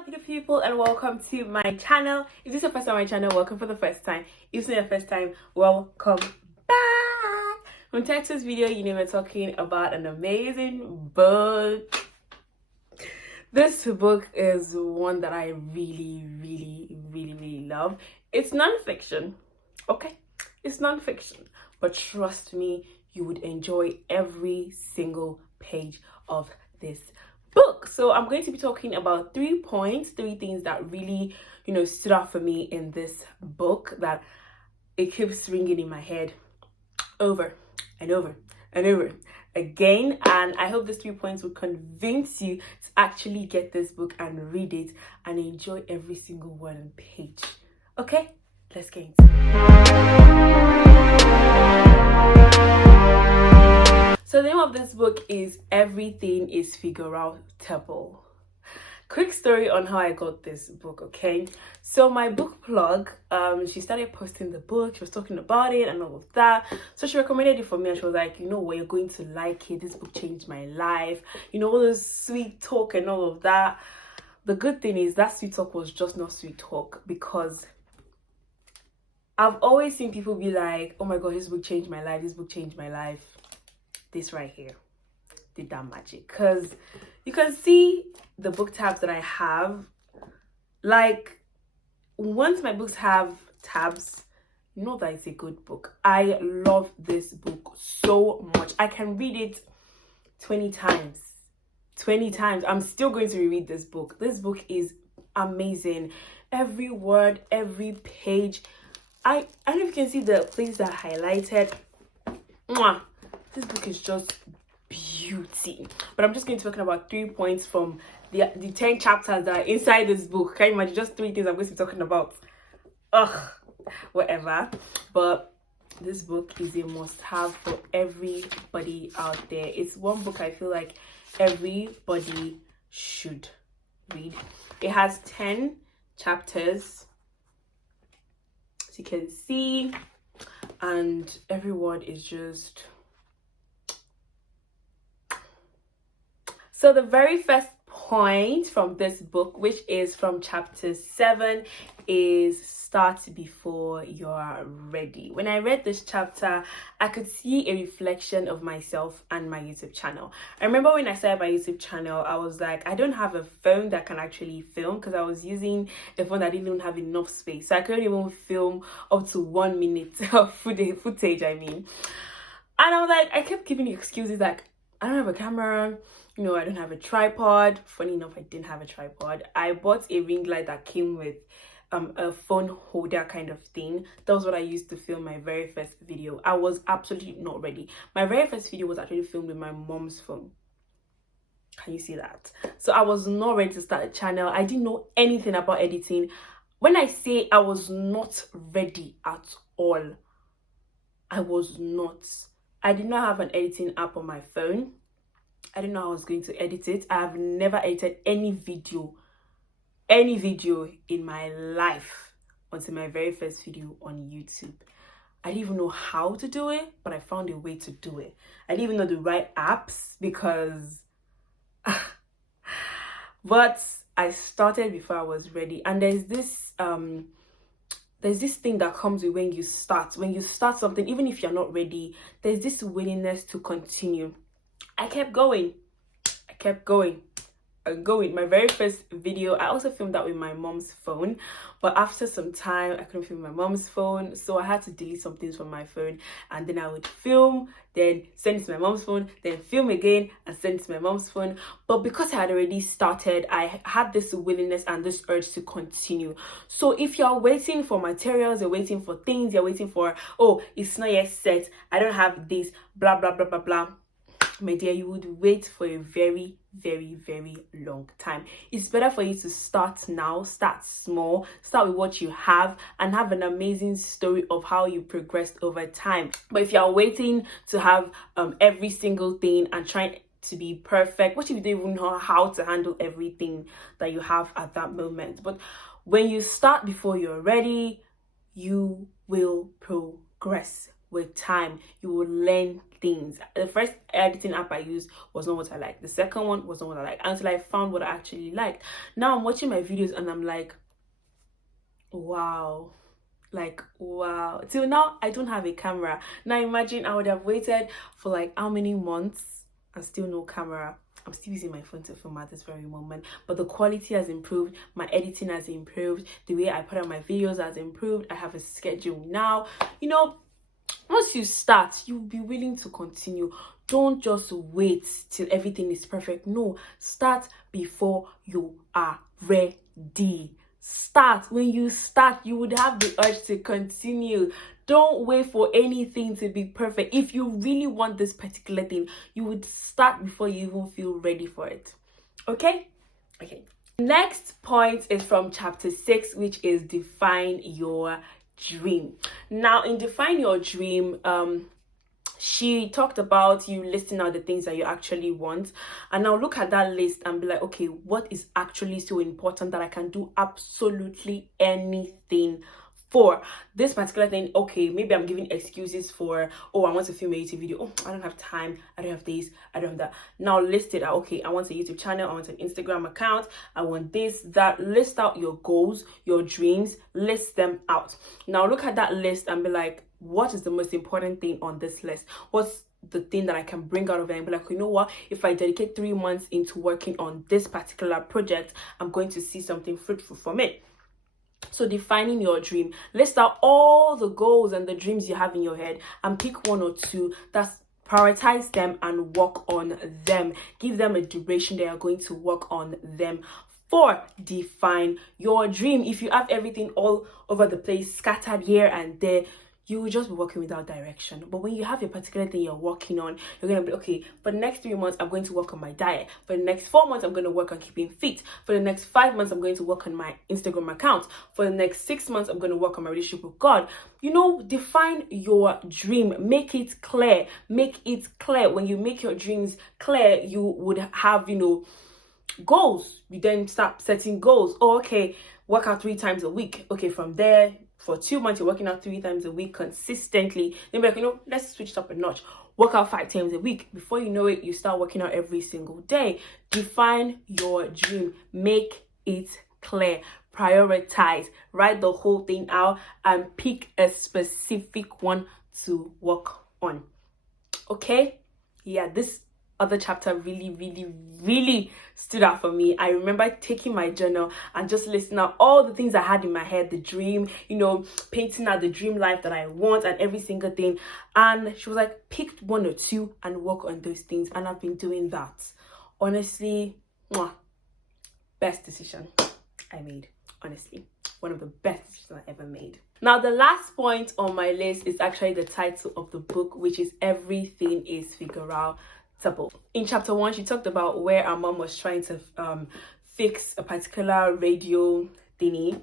Hello beautiful people and welcome to my channel. If this is your first time on my channel, welcome for the first time. If it's not your first time, welcome back. From Texas video, you know we're talking about an amazing book. This book is one that I really love. It's non-fiction, okay? It's non-fiction, but trust me, you would enjoy every single page of this book. So I'm going to be talking about 3 things that really, stood out for me in this book, that it keeps ringing in my head over and over and over again. And I hope these 3 points will convince you to actually get this book and read it and enjoy every single word and page. Okay, let's get into it. So the name of this book is Everything is Figureoutable. Quick story on how I got this book, okay? So my book plug, she started posting the book, she was talking about it and all of that. So she recommended it for me and she was like, you know what, you're going to like it. This book changed my life. All this sweet talk and all of that. The good thing is that sweet talk was just not sweet talk, because I've always seen people be like, oh my God, this book changed my life. This book changed my life. This right here did that magic, because you can see the book tabs that I have. Like, once my books have tabs, you know that it's a good book. I love this book so much. I can read it 20 times. I'm still going to reread this book. This book is amazing. Every word, every page. I don't know if you can see the places that are highlighted. Mwah. This book is just beauty. But I'm just going to be talking about 3 points from the 10 chapters that are inside this book. Can you imagine? Just 3 things I'm going to be talking about. Whatever. But this book is a must-have for everybody out there. It's one book I feel like everybody should read. It has 10 chapters, as you can see, and every word is just... So the very first point from this book, which is from chapter 7, is start before you're ready. When I read this chapter, I could see a reflection of myself and my YouTube channel. I remember when I started my YouTube channel, I was like, I don't have a phone that can actually film, because I was using a phone that didn't even have enough space. So I couldn't even film up to 1 minute of footage, I mean. And I was like, I kept giving excuses like, I don't have a camera. I don't have a tripod. Funny enough, I didn't have a tripod. I bought a ring light that came with a phone holder kind of thing. That was what I used to film my very first video. I was absolutely not ready. My very first video was actually filmed with my mom's phone. Can you see that? So I was not ready to start a channel. I didn't know anything about editing. When I say I was not ready at all, I was not. I did not have an editing app on my phone. I didn't know I was going to edit it. I have never edited any video in my life until my very first video on YouTube. I didn't even know how to do it, but I found a way to do it. I didn't even know the right apps, because but I started before I was ready. And there's this thing that comes with when you start something, even if you're not ready, there's this willingness to continue. I kept going. My very first video, I also filmed that with my mom's phone, but after some time I couldn't film my mom's phone, so I had to delete some things from my phone, and then I would film, then send it to my mom's phone, then film again and send it to my mom's phone. But because I had already started, I had this willingness and this urge to continue. So if you're waiting for materials, you're waiting for things, you're waiting for, oh, it's not yet set, I don't have this, blah blah blah blah blah, my dear, you would wait for a very long time. It's better for you to start now, start small, start with what you have, and have an amazing story of how you progressed over time. But if you're waiting to have every single thing and trying to be perfect, what if you don't even know how to handle everything that you have at that moment? But when you start before you're ready, you will progress with time. You will learn things. The first editing app I used was not what I liked. The second one was not what I liked, until I found what I actually liked. Now I'm watching my videos and I'm like, wow. Like, wow. Till now I don't have a camera. Now imagine I would have waited for like how many months and still no camera. I'm still using my phone to film at this very moment, but the quality has improved, my editing has improved, the way I put out my videos has improved. I have a schedule now. You know, once you start, you'll be willing to continue. Don't just wait till everything is perfect. No, start before you are ready. Start. When you start, you would have the urge to continue. Don't wait for anything to be perfect. If you really want this particular thing, you would start before you even feel ready for it. Okay? Next point is from chapter 6, which is define your dream. Now in define your dream, she talked about you listing out the things that you actually want, and now look at that list and be like, okay, what is actually so important that I can do absolutely anything for this particular thing? Okay, maybe I'm giving excuses for, oh, I want to film a YouTube video, oh, I don't have time, I don't have this, I don't have that. Now list it out. Okay, I want a YouTube channel, I want an Instagram account, I want this, that. List out your goals, your dreams, list them out. Now look at that list and be like, what is the most important thing on this list? What's the thing that I can bring out of it and be like, you know what, if I dedicate 3 months into working on this particular project, I'm going to see something fruitful from it. So defining your dream, list out all the goals and the dreams you have in your head and pick 1 or 2. That's prioritize them and work on them. Give them a duration they are going to work on them. 4, define your dream. If you have everything all over the place, scattered here and there, you will just be working without direction. But when you have a particular thing you're working on, you're going to be, okay, for the next 3 months, I'm going to work on my diet. For the next 4 months, I'm going to work on keeping fit. For the next 5 months, I'm going to work on my Instagram account. For the next 6 months, I'm going to work on my relationship with God. You know, define your dream. Make it clear. Make it clear. When you make your dreams clear, you would have, you know, goals. You then start setting goals. Oh, okay, work out 3 times a week. Okay, from there, for 2 months, you're working out 3 times a week consistently. Then be like, you know, let's switch it up a notch. Work out 5 times a week. Before you know it, you start working out every single day. Define your dream. Make it clear. Prioritize. Write the whole thing out and pick a specific one to work on. Okay? Yeah, this other chapter really stood out for me. I remember taking my journal and just listing out all the things I had in my head, the dream, you know, painting out the dream life that I want and every single thing. And she was like, pick 1 or 2 and work on those things. And I've been doing that. Honestly, best decision I made. Honestly, one of the best decisions I ever made. Now, the last point on my list is actually the title of the book, which is Everything is Figureoutable. In chapter 1, she talked about where our mom was trying to fix a particular radio thingy,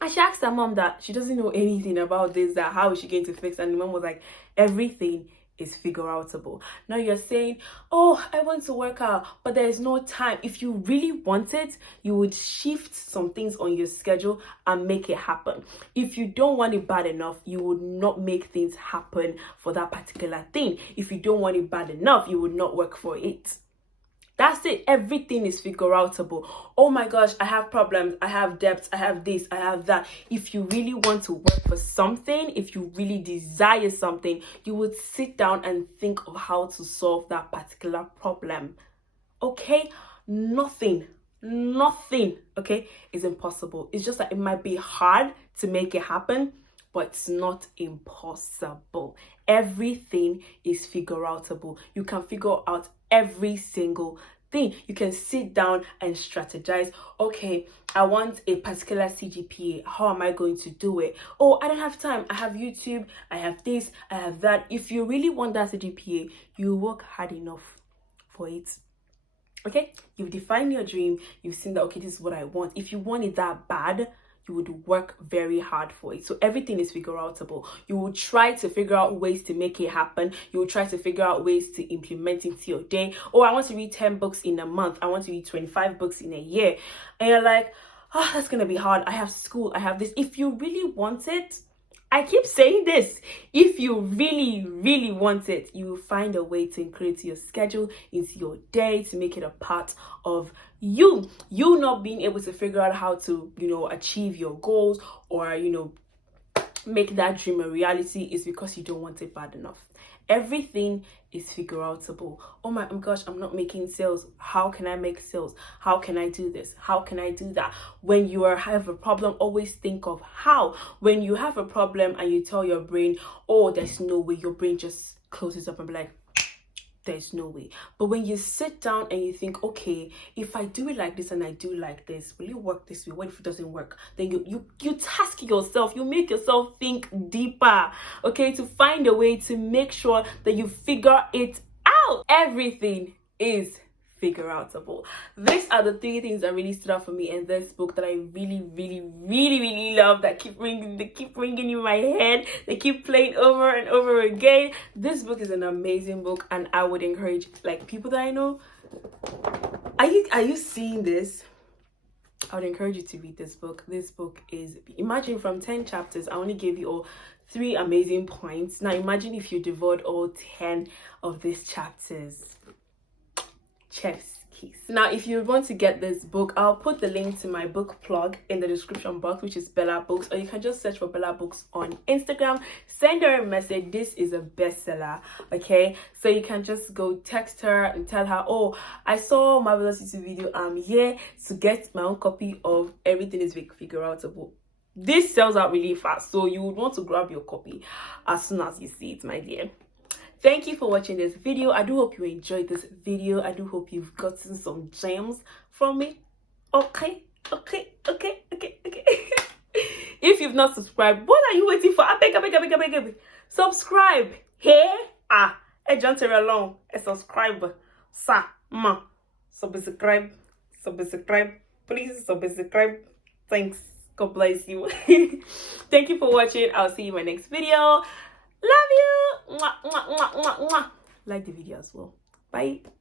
and she asked her mom that she doesn't know anything about this, that how is she going to fix it? And the mom was like, everything is figureoutable. Now you're saying, oh, I want to work out, but there is no time. If you really want it, you would shift some things on your schedule and make it happen. If you don't want it bad enough, you would not make things happen for that particular thing. If you don't want it bad enough, you would not work for it. That's it. Everything is figureoutable. Oh my gosh, I have problems, I have debts, I have this, I have that. If you really want to work for something, if you really desire something, you would sit down and think of how to solve that particular problem. Okay? Nothing, okay, is impossible. It's just that it might be hard to make it happen, but it's not impossible. Everything is figureoutable. You can figure out every single thing. You can sit down and strategize. Okay, I want a particular CGPA. How am I going to do it? Oh, I don't have time. I have YouTube. I have this. I have that. If you really want that CGPA, you work hard enough for it. Okay, you've defined your dream. You've seen that, okay, this is what I want. If you want it that bad, you would work very hard for it. So everything is figureoutable. You will try to figure out ways to make it happen. You will try to figure out ways to implement it into your day. Oh, I want to read 10 books in a month. I want to read 25 books in a year. And you're like, oh, that's going to be hard. I have school. I have this. If you really want it, I keep saying this. If you really, really want it, you will find a way to include it to your schedule, into your day, to make it a part of you. You not being able to figure out how to, achieve your goals or, make that dream a reality is because you don't want it bad enough. Everything is figure outable. Oh my gosh, I'm not making sales. How can I make sales? How can I do this? How can I do that? When you have a problem, always think of how. When you have a problem and you tell your brain, oh, there's no way, your brain just closes up and be like, there's no way. But when you sit down and you think, okay, if I do it like this and I do like this, will it work this way? What if it doesn't work? Then you task yourself, you make yourself think deeper, okay, to find a way to make sure that you figure it out. Everything is figure outable. These are the 3 things that really stood out for me in this book that I really, really, really, really love, that keep ringing in my head. They keep playing over and over again. This book is an amazing book, and I would encourage, like, people that I know, are you seeing this? I would encourage you to read this book. This book is, imagine from 10 chapters, I only gave you all 3 amazing points. Now imagine if you devoured all 10 of these chapters. Chef's kiss. Now, if you want to get this book, I'll put the link to my book plug in the description box, which is Bella Books, or you can just search for Bella Books on Instagram. Send her a message. This is a bestseller, okay? So you can just go text her and tell her, oh, I saw Marvelous YouTube video. I'm here to get my own copy of Everything is Figure Outable. This sells out really fast, so you would want to grab your copy as soon as you see it, my dear. Thank you for watching this video. I do hope you enjoyed this video. I do hope you've gotten some gems from it. Okay. If you've not subscribed, what are you waiting for? I beg. Subscribe. Hey, jump along. Subscribe. Subscribe. Please subscribe. Thanks. God bless you. Thank you for watching. I'll see you in my next video. Love you. Mwah, mwah, mwah, mwah, mwah. Like the video as well. Bye.